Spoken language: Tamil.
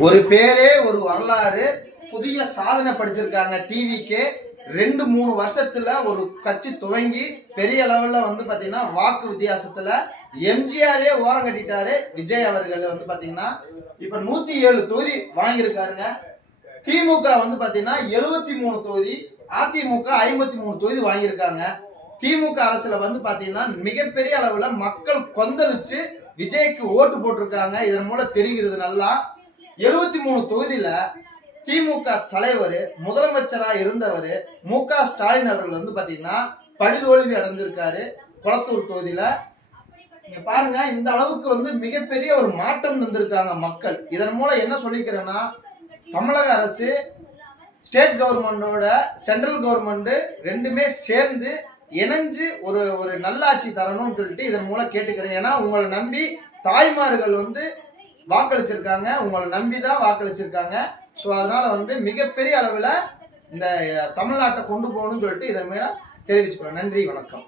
ஒரு பேரே ஒரு வரலாறு புதிய சாதனை படிச்சிருக்காங்க. டிவிக்கு 2-3 வருஷத்துல ஒரு கட்சி துவங்கி பெரிய லெவல்ல வந்து பாத்தீங்கன்னா வாக்கு வித்தியாசத்துல எம்ஜிஆரே ஓரம் கட்டிட்டாரு. விஜய் அவர்கள் வந்து பாத்தீங்கன்னா இப்ப 107 தொகுதி வாங்கியிருக்காருங்க. திமுக வந்து பாத்தீங்கன்னா 73 தொகுதி, அதிமுக 53 தொகுதி வாங்கியிருக்காங்க. திமுக அரசுல வந்து பாத்தீங்கன்னா மிகப்பெரிய அளவுல மக்கள் கொந்தளிச்சு விஜய்க்கு ஓட்டு போட்டிருக்காங்க. இதன் மூலம் தெரிகிறது நல்லா. 73 தொகுதியில திமுக தலைவர் முதலமைச்சரா இருந்தவர் மு.க.ஸ்டாலின் அவர்கள் வந்து பாத்தீங்கன்னா படுதோல்வி அடைஞ்சிருக்காரு. குளத்தூர் தொகுதியில நீங்க பாருங்க, இந்த அளவுக்கு வந்து மிகப்பெரிய ஒரு மாற்றம் தந்திருக்காங்க மக்கள். இதன் மூலம் என்ன சொல்லிக்கிறேன்னா, தமிழக அரசு ஸ்டேட் கவர்மெண்டோட சென்ட்ரல் கவர்மெண்ட் ரெண்டுமே சேர்ந்து இணைஞ்சு ஒரு ஒரு நல்லாட்சி தரணும்னு சொல்லிட்டு இதன் மூலம் கேட்டுக்கிறேன். ஏன்னா உங்களை நம்பி தாய்மார்கள் வந்து வாக்களிச்சிருக்காங்க, உங்களை நம்பி தான் வாக்களிச்சிருக்காங்க. ஸோ அதனால வந்து மிகப்பெரிய அளவில் இந்த தமிழ்நாட்டை கொண்டு போகணும்னு சொல்லிட்டு இதன் மேல தெரிவிச்சுக்கிறோம். நன்றி, வணக்கம்.